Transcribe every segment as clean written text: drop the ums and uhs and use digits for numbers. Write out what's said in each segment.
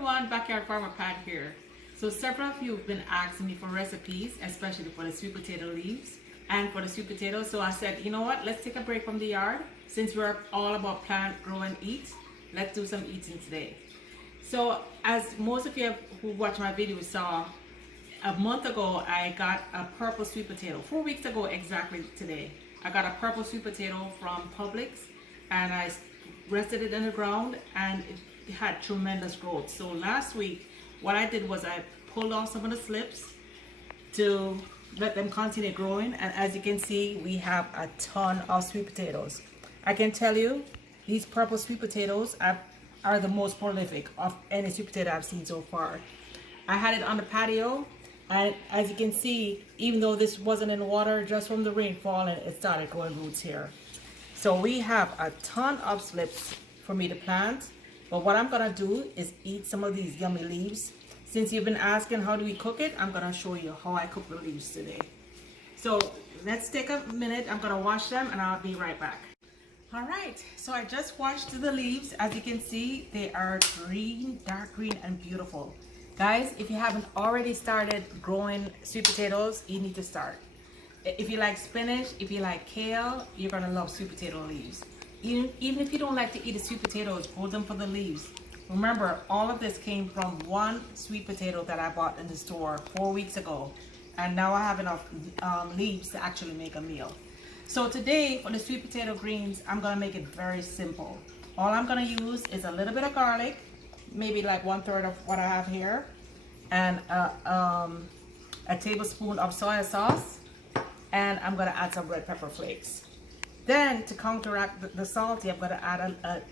everyone, Backyard Farmer Pat here. So several of you have been asking me for recipes, especially for the sweet potato leaves and for the sweet potatoes. So I said, you know what, let's take a break from the yard. Since we're all about plant, grow and eat, let's do some eating today. So as most of you who watched my video saw, a month ago I got a purple sweet potato. 4 weeks ago exactly today, I got a purple sweet potato from Publix and I rested it in the ground and it had tremendous growth. So last week what I did was I pulled off some of the slips to let them continue growing, and as you can see we have a ton of sweet potatoes. I can tell you these purple sweet potatoes are the most prolific of any sweet potato I've seen so far. I had it on the patio, and as you can see, even though this wasn't in water, just from the rain falling, it started growing roots here. So we have a ton of slips for me to plant, but what I'm gonna do is eat some of these yummy leaves. Since you've been asking how do we cook it, I'm gonna show you how I cook the leaves today. So let's take a minute, I'm gonna wash them and I'll be right back. All right, so I just washed the leaves. As you can see, they are green, dark green and beautiful. Guys, if you haven't already started growing sweet potatoes, you need to start. If you like spinach, if you like kale, you're gonna love sweet potato leaves. Even if you don't like to eat the sweet potatoes, grow them for the leaves. Remember, all of this came from one sweet potato that I bought in the store 4 weeks ago. And now I have enough leaves to actually make a meal. So today, for the sweet potato greens, I'm gonna make it very simple. All I'm gonna use is a little bit of garlic, maybe like 1/3 of what I have here, and a tablespoon of soy sauce, and I'm gonna add some red pepper flakes. Then to counteract the salty, I'm gonna add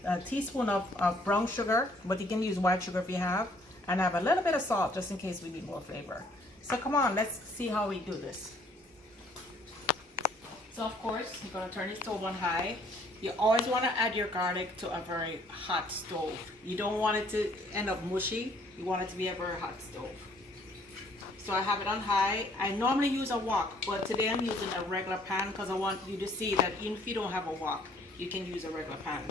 a teaspoon of brown sugar, but you can use white sugar if you have, and I have a little bit of salt just in case we need more flavor. So come on, let's see how we do this. So of course, you're gonna turn the stove on high. You always wanna add your garlic to a very hot stove. You don't want it to end up mushy. You want it to be a very hot stove. So I have it on high. I normally use a wok, but today I'm using a regular pan because I want you to see that even if you don't have a wok, you can use a regular pan.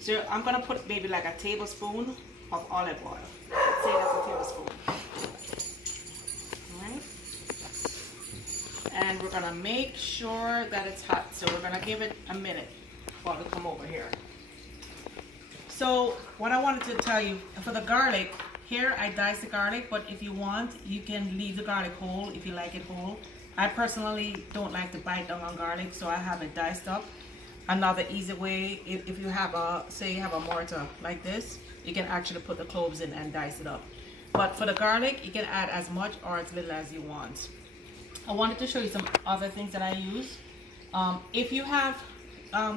So I'm gonna put maybe like a tablespoon of olive oil. Let's say that's a tablespoon. All right. And we're gonna make sure that it's hot. So we're gonna give it a minute while we come over here. So what I wanted to tell you, for the garlic, here I dice the garlic, but if you want, you can leave the garlic whole if you like it whole. I personally don't like to bite down on garlic, so I have it diced up. Another easy way, if you have say you have a mortar like this, you can actually put the cloves in and dice it up. But for the garlic, you can add as much or as little as you want. I wanted to show you some other things that I use. If you have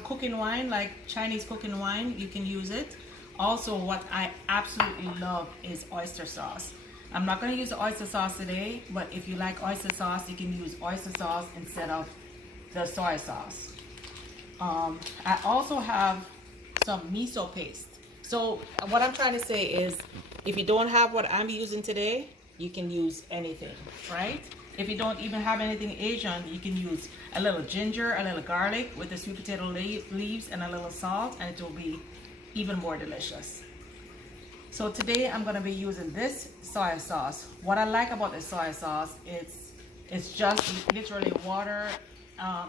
cooking wine, like Chinese cooking wine, you can use it. Also, what I absolutely love is oyster sauce. I'm not going to use the oyster sauce today, but if you like oyster sauce, you can use oyster sauce instead of the soy sauce. I also have some miso paste. So what I'm trying to say is, if you don't have what I'm using today, you can use anything, right? If you don't even have anything Asian, you can use a little ginger, a little garlic with the sweet potato leaves and a little salt, and it will be even more delicious. So today I'm going to be using this soy sauce. What I like about the soy sauce, it's just literally water,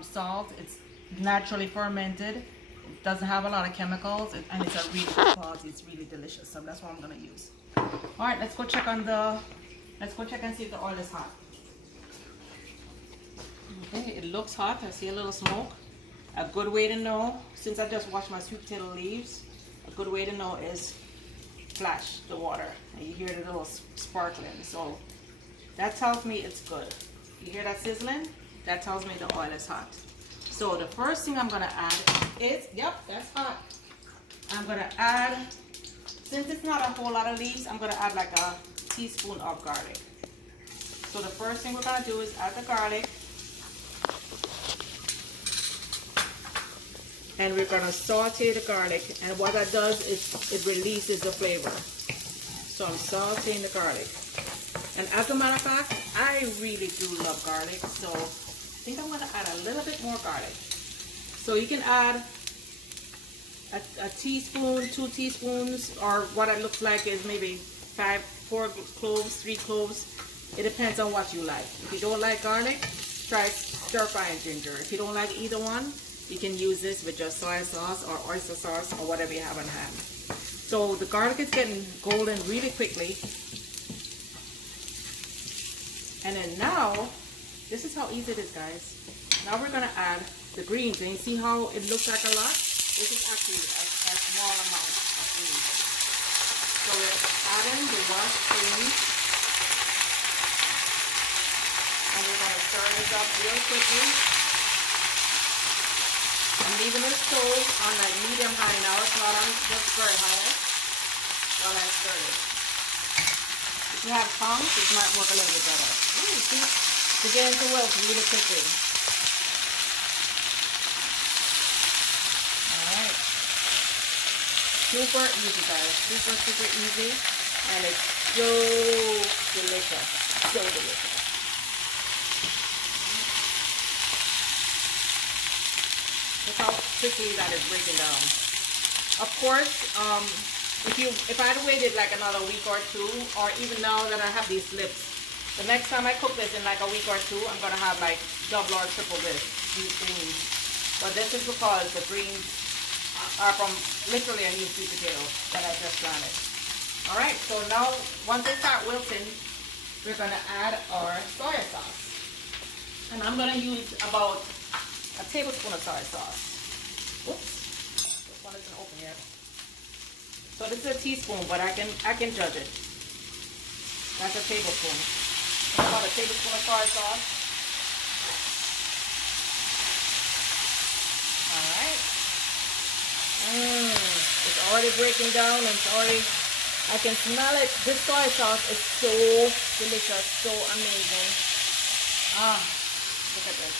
salt. It's naturally fermented. It doesn't have a lot of chemicals, and it's a really good quality. It's really delicious. So that's what I'm going to use. All right, let's go check and see if the oil is hot. Okay, it looks hot. I see a little smoke. A good way to know, since I just washed my sweet potato leaves, a good way to know is flash the water and you hear the little sparkling. So that tells me it's good. You hear that sizzling? That tells me the oil is hot. So the first thing I'm gonna add is, yep, that's hot. I'm gonna add, since it's not a whole lot of leaves, I'm gonna add like a teaspoon of garlic. So the first thing we're gonna do is add the garlic. And we're gonna saute the garlic, and what that does is it releases the flavor. So I'm sauteing the garlic. And as a matter of fact, I really do love garlic, so I think I'm gonna add a little bit more garlic. So you can add a teaspoon, 2 teaspoons, or what it looks like is maybe 4 cloves, 3 cloves. It depends on what you like. If you don't like garlic, try stir-frying ginger. If you don't like either one, you can use this with just soy sauce or oyster sauce or whatever you have on hand. So the garlic is getting golden really quickly. And then now, this is how easy it is, guys. Now we're gonna add the greens. And you see how it looks like a lot? This is actually a small amount of greens. So we're adding the washed greens. And we're going to stir this up real quickly. I'm leaving the stove on like medium-high now. It's not on just very high while I stir it. If you have tongs, it might work a little bit better. Ooh, see, it's beginning to wilt really quickly. Alright. Super easy, guys. Super easy. And it's so delicious. So delicious. Look how quickly that is breaking down. Of course, if I had waited like another week or two, or even now that I have these lips, the next time I cook this in like a week or two, I'm gonna have like double or triple this, these greens. But this is because the greens are from literally a new sweet potato that I just planted. All right, so now once they start wilting, we're gonna add our soy sauce, and I'm gonna use about a tablespoon of soy sauce. Oops, this one isn't open yet. So this is a teaspoon, but I can judge it. That's a tablespoon. About a tablespoon of soy sauce. All right. It's already breaking down, and it's already, I can smell it. This soy sauce is so delicious, so amazing. Look at this.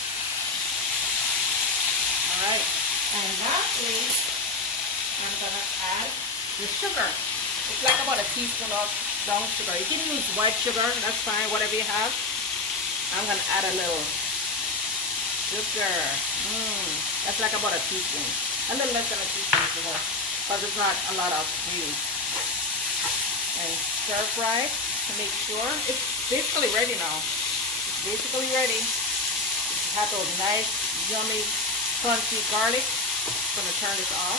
Alright, and lastly, I'm gonna add the sugar. It's like about a teaspoon of brown sugar. You can use white sugar, that's fine, whatever you have. I'm gonna add a little sugar. That's like about a teaspoon. A little less than a teaspoon of sugar, because it's not a lot of greens. And stir fry to make sure. It's basically ready now. It's basically ready. You have those nice, yummy, crunchy garlic. I'm going to turn this off.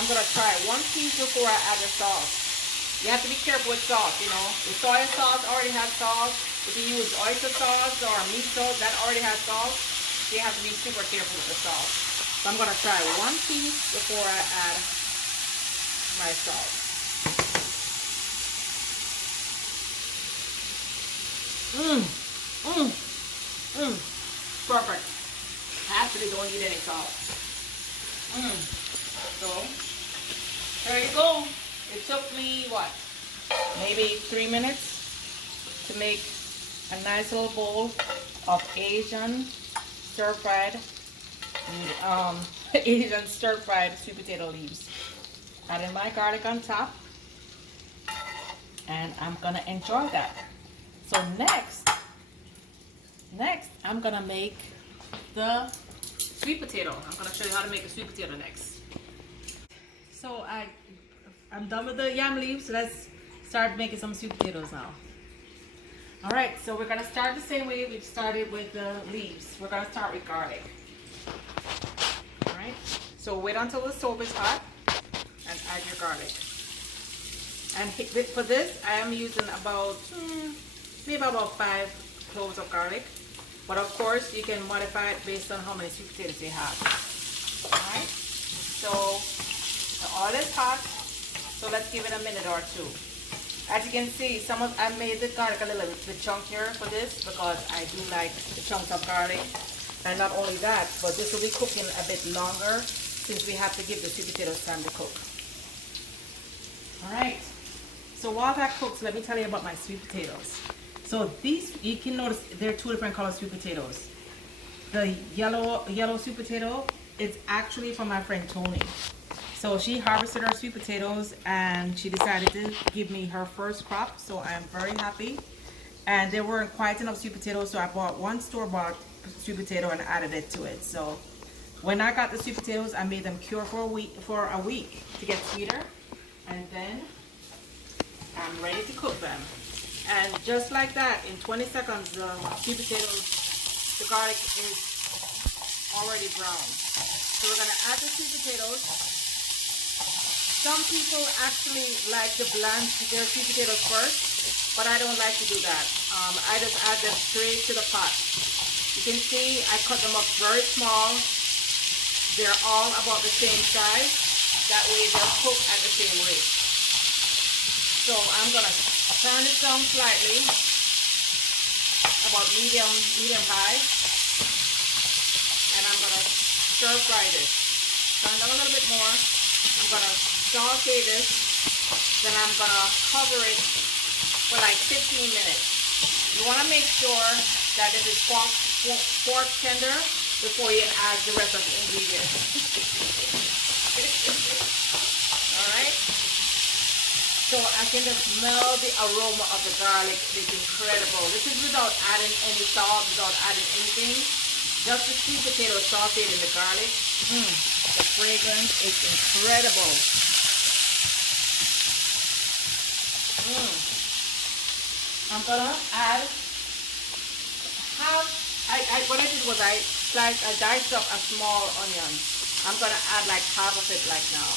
I'm going to try one piece before I add the sauce. You have to be careful with sauce, you know. The soy sauce already has sauce. If you use oyster sauce or miso, that already has sauce. So you have to be super careful with the sauce. So I'm going to try one piece before I add my sauce. Perfect. I actually don't need any salt. So, there you go. It took me, what, maybe 3 minutes to make a nice little bowl of Asian stir-fried sweet potato leaves. Adding my garlic on top, and I'm gonna enjoy that. So next I'm gonna make the sweet potato. I'm gonna show you how to make a sweet potato next. So I'm done with the yam leaves, so let's start making some sweet potatoes now. All right, so we're gonna start the same way we started with the leaves. We're gonna start with garlic. All right, so wait until the stove is hot and add your garlic. And for this, I am using about maybe about 5 cloves of garlic. But of course, you can modify it based on how many sweet potatoes you have. Alright, so the oil is hot, so let's give it a minute or two. As you can see, I made the garlic a little bit chunkier for this because I do like the chunks of garlic. And not only that, but this will be cooking a bit longer since we have to give the sweet potatoes time to cook. Alright, so while that cooks, let me tell you about my sweet potatoes. So these, you can notice there are 2 different color sweet potatoes. The yellow sweet potato is actually from my friend Tony. So she harvested her sweet potatoes and she decided to give me her first crop. So I am very happy. And there weren't quite enough sweet potatoes, so I bought 1 store-bought sweet potato and added it to it. So when I got the sweet potatoes, I made them cure for a week to get sweeter. And then I'm ready to cook them. And just like that, in 20 seconds, the sweet potatoes, the garlic is already brown. So we're gonna add the sweet potatoes. Some people actually like to blanch their sweet potatoes first, but I don't like to do that. I just add them straight to the pot. You can see I cut them up very small. They're all about the same size. That way they'll cook at the same rate. So I'm gonna turn it down slightly, about medium high, and I'm gonna stir fry this. Turn down a little bit more. I'm gonna saute this, then I'm gonna cover it for like 15 minutes. You wanna make sure that it is fork tender before you add the rest of the ingredients. Alright? So I can just smell the aroma of the garlic. It's incredible. This is without adding any salt, without adding anything. Just the sweet potato sauteed in the garlic. The fragrance is incredible. I'm gonna add half. What I did was I diced up a small onion. I'm gonna add like half of it like now.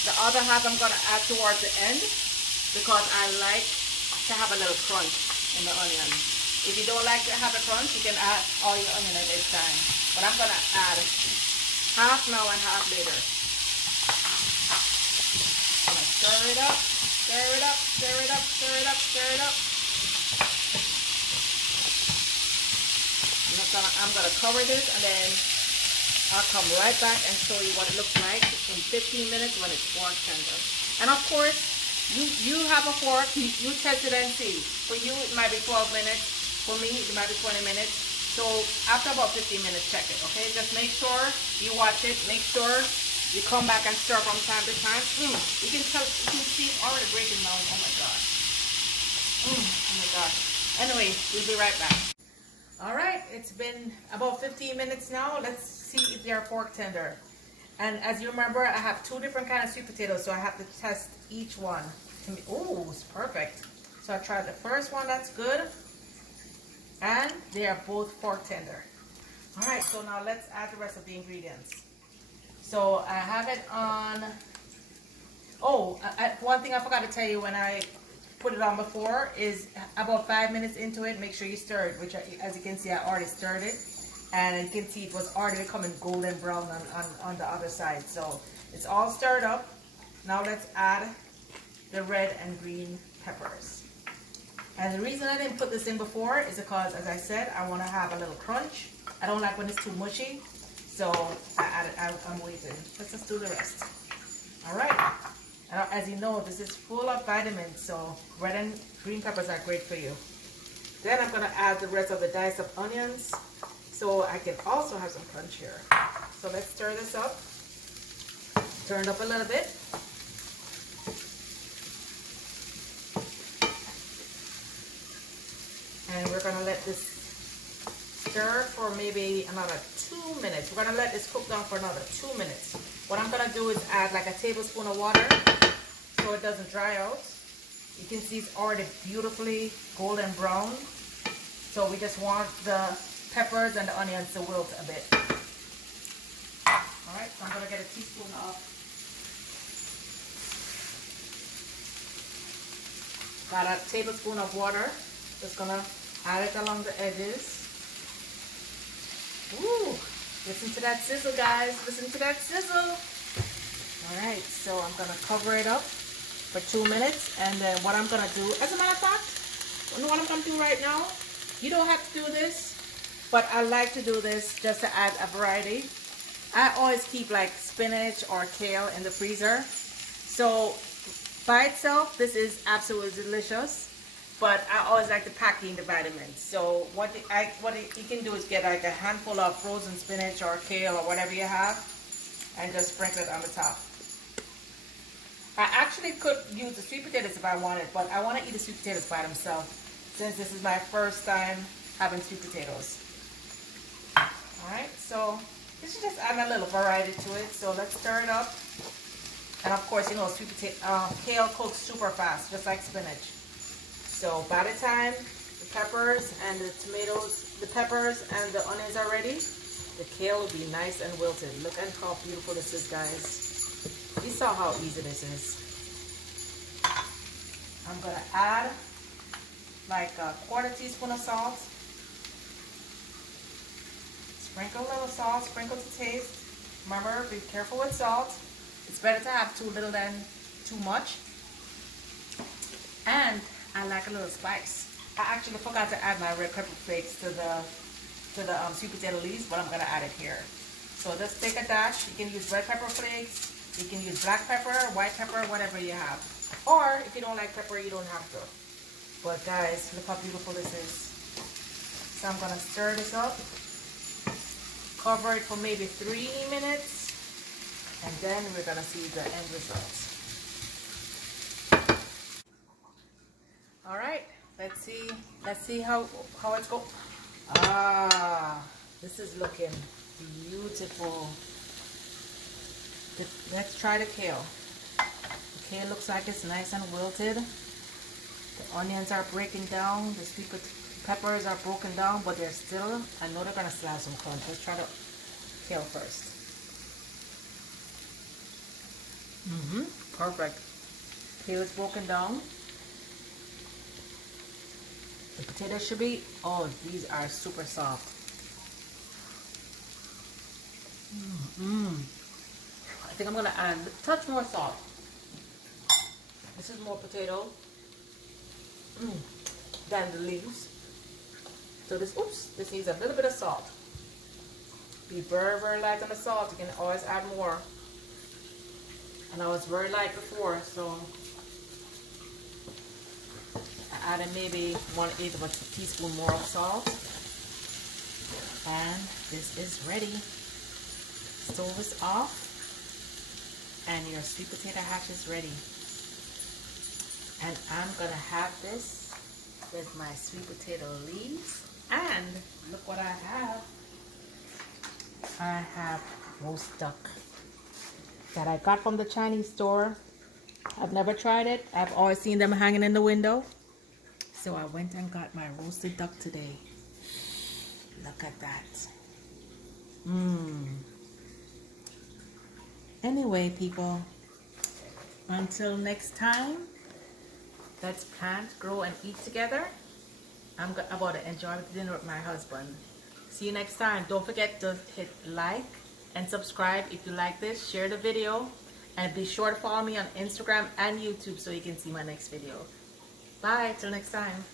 The other half I'm gonna add towards the end because I like to have a little crunch in the onion. If you don't like to have a crunch, you can add all your onion at this time. But I'm gonna add half now and half later. I'm gonna stir it up, stir it up, stir it up, stir it up, stir it up. I'm gonna cover this and then I'll come right back and show you what it looks like in 15 minutes when it's fork tender. And of course, you have a fork, you test it and see. For you, it might be 12 minutes. For me, it might be 20 minutes. So after about 15 minutes, check it, okay? Just make sure you watch it. Make sure you come back and stir from time to time. You can see it's already breaking down. Oh my gosh. Oh my gosh. Anyway, we'll be right back. All right, it's been about 15 minutes now. Let's see if they're fork tender. And as you remember, I have two different kinds of sweet potatoes, so I have to test each one. Oh, it's perfect. So I tried the first one, that's good. And they are both fork tender. All right, so now let's add the rest of the ingredients. So I have it on, one thing I forgot to tell you when I put it on before is about 5 minutes into it, make sure you stir it, which as you can see, I already stirred it. And you can see it was already becoming golden brown on the other side. So it's all stirred up. Now let's add the red and green peppers. And the reason I didn't put this in before is because, as I said, I want to have a little crunch. I don't like when it's too mushy. So I'm waiting. Let's just do the rest. All right. And as you know, this is full of vitamins, so red and green peppers are great for you. Then I'm going to add the rest of the diced up onions, so I can also have some crunch here. So let's stir this up. Turn it up a little bit. And we're going to let this stir for maybe another 2 minutes. We're going to let this cook down for another 2 minutes. What I'm going to do is add like a tablespoon of water so it doesn't dry out. You can see it's already beautifully golden brown. So we just want the peppers and the onions to wilt a bit. Alright, so I'm going to get a teaspoon of about a tablespoon of water. Just going to add it along the edges. Ooh, listen to that sizzle, guys. Listen to that sizzle. Alright, so I'm going to cover it up for 2 minutes. And then what I'm going to do, as a matter of fact, what I'm going to do right now, you don't have to do this, but I like to do this just to add a variety. I always keep like spinach or kale in the freezer. So by itself, this is absolutely delicious. But I always like to pack in the vitamins. So what you can do is get like a handful of frozen spinach or kale or whatever you have, and just sprinkle it on the top. I actually could use the sweet potatoes if I wanted, but I want to eat the sweet potatoes by themselves since this is my first time having sweet potatoes. Alright, so this is just adding a little variety to it. So let's stir it up. And of course, you know, sweet potato, kale cooks super fast, just like spinach. So by the time the peppers and the tomatoes, the peppers and the onions are ready, the kale will be nice and wilted. Look at how beautiful this is, guys. You saw how easy this is. I'm gonna add like a quarter teaspoon of salt. Sprinkle a little salt, sprinkle to taste. Remember, be careful with salt. It's better to have too little than too much. And I like a little spice. I actually forgot to add my red pepper flakes to the sweet potato leaves, but I'm gonna add it here. So just take a dash. You can use red pepper flakes. You can use black pepper, white pepper, whatever you have. Or if you don't like pepper, you don't have to. But guys, look how beautiful this is. So I'm gonna stir this up. Cover it for maybe 3 minutes, and then we're gonna see the end result. All right, let's see how it's going. Ah, this is looking beautiful. Let's try the kale. The kale looks like it's nice and wilted. The onions are breaking down. The sweet peppers are broken down, but they're still, I know they're gonna still have some crunch. Let's try the kale first. Perfect. Kale is broken down. The potatoes should be, oh, these are super soft. I think I'm gonna add a touch more salt. This is more potato than the leaves. So this needs a little bit of salt. Be very, very light on the salt. You can always add more. And I was very light before, so I added maybe 1/8 of a teaspoon more of salt. And this is ready. Stove is off. And your sweet potato hash is ready. And I'm gonna have this with my sweet potato leaves. And look what I have. I have roast duck that I got from the Chinese store. I've never tried it. I've always seen them hanging in the window. So I went and got my roasted duck today. Look at that. Anyway, people, until next time, let's plant, grow, and eat together. I'm about to enjoy dinner with my husband. See you next time. Don't forget to hit like and subscribe if you like this. Share the video. And be sure to follow me on Instagram and YouTube so you can see my next video. Bye. Till next time.